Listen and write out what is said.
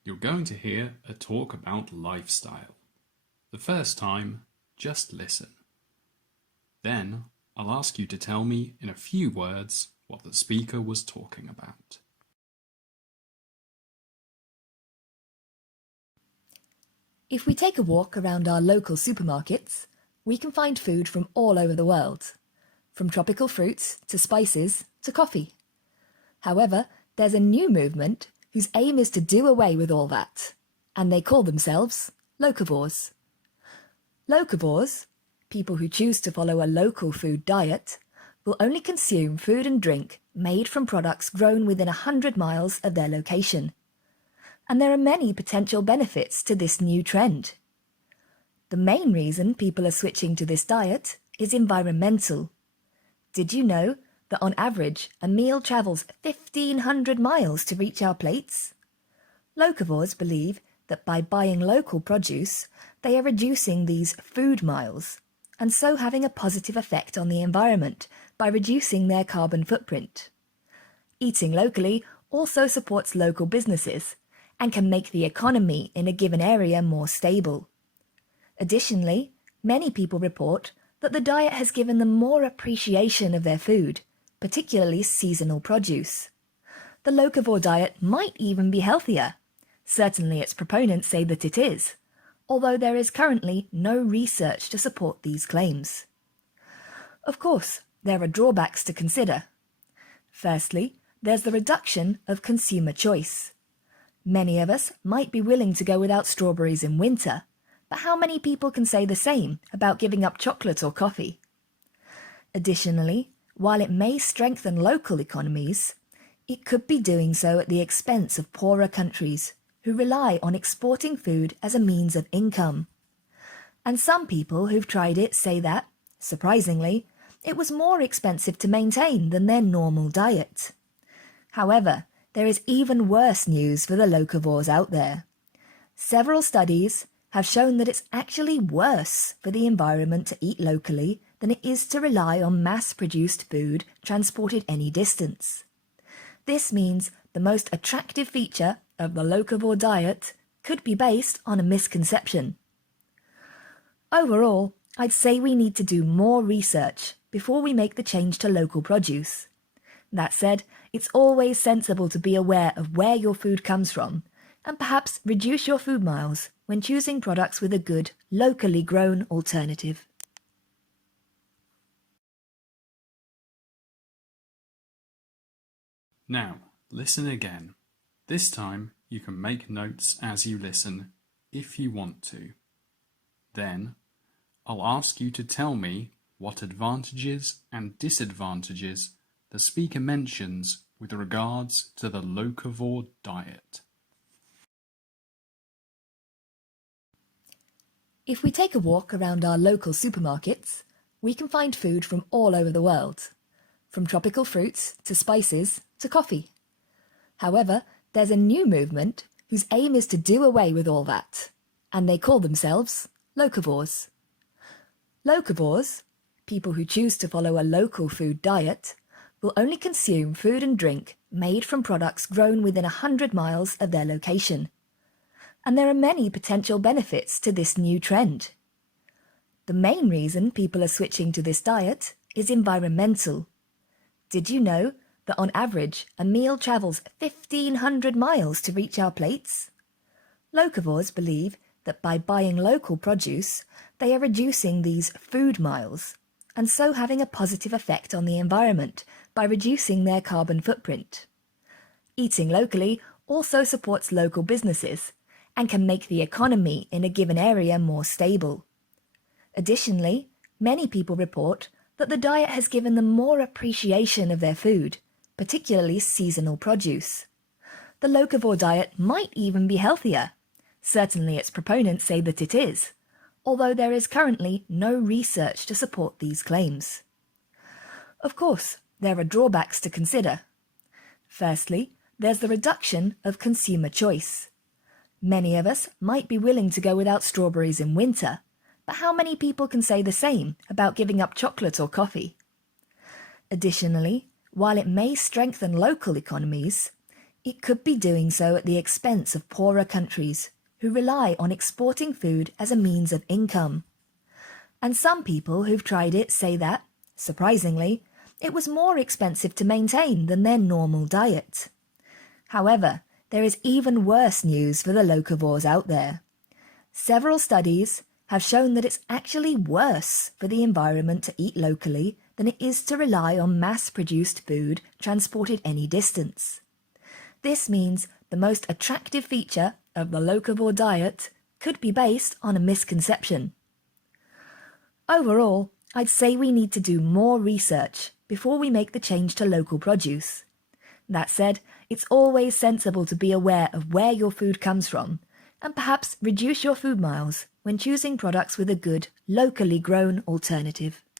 You're going to hear a talk about lifestyle. The first time, just listen. Then, I'll ask you to tell me in a few words what the speaker was talking about. If we take a walk around our local supermarkets, we can find food from all over the world, from tropical fruits to spices to coffee. However, there's a new movement whose aim is to do away with all that, and they call themselves locavores. Locavores, people who choose to follow a local food diet, will only consume food and drink made from products grown within 100 miles of their location. And there are many potential benefits to this new trend. The main reason people are switching to this diet is environmental. Did you know that on average a meal travels 1,500 miles to reach our plates? Locavores believe that by buying local produce, they are reducing these food miles, and so having a positive effect on the environment by reducing their carbon footprint. Eating locally also supports local businesses and can make the economy in a given area more stable. Additionally, many people report that the diet has given them more appreciation of their food, particularly seasonal produce. The locavore diet might even be healthier. Certainly its proponents say that it is, although there is currently no research to support these claims. Of course, there are drawbacks to consider. Firstly, there's the reduction of consumer choice. Many of us might be willing to go without strawberries in winter, but how many people can say the same about giving up chocolate or coffee? Additionally, while it may strengthen local economies, it could be doing so at the expense of poorer countries who rely on exporting food as a means of income. And some people who've tried it say that, surprisingly, it was more expensive to maintain than their normal diet. However, there is even worse news for the locavores out there. Several studies have shown that it's actually worse for the environment to eat locally than it is to rely on mass-produced food transported any distance. This means the most attractive feature of the locavore diet could be based on a misconception. Overall, I'd say we need to do more research before we make the change to local produce. That said, it's always sensible to be aware of where your food comes from and perhaps reduce your food miles when choosing products with a good, locally grown alternative. Now, listen again. This time, you can make notes as you listen, if you want to. Then, I'll ask you to tell me what advantages and disadvantages the speaker mentions with regards to the locavore diet. If we take a walk around our local supermarkets, we can find food from all over the world, from tropical fruits to spices to coffee. However, there's a new movement whose aim is to do away with all that, and they call themselves locavores. Locavores, people who choose to follow a local food diet, will only consume food and drink made from products grown within 100 miles of their location. And there are many potential benefits to this new trend. The main reason people are switching to this diet is environmental. Did you know that on average a meal travels 1,500 miles to reach our plates? Locavores believe that by buying local produce, they are reducing these food miles, and so having a positive effect on the environment by reducing their carbon footprint. Eating locally also supports local businesses and can make the economy in a given area more stable. Additionally, many people report that the diet has given them more appreciation of their food, particularly seasonal produce. The locavore diet might even be healthier. Certainly its proponents say that it is, although there is currently no research to support these claims. Of course, there are drawbacks to consider. Firstly, there's the reduction of consumer choice. Many of us might be willing to go without strawberries in winter, but how many people can say the same about giving up chocolate or coffee? Additionally, while it may strengthen local economies, It could be doing so at the expense of poorer countries who rely on exporting food as a means of income. And some people who've tried it say that, surprisingly, it was more expensive to maintain than their normal diet. However, there is even worse news for the locavores out there. Several studies have shown that it's actually worse for the environment to eat locally than it is to rely on mass-produced food transported any distance. This means the most attractive feature of the locavore diet could be based on a misconception. Overall, I'd say we need to do more research before we make the change to local produce. That said, it's always sensible to be aware of where your food comes from and perhaps reduce your food miles when choosing products with a good, locally grown alternative.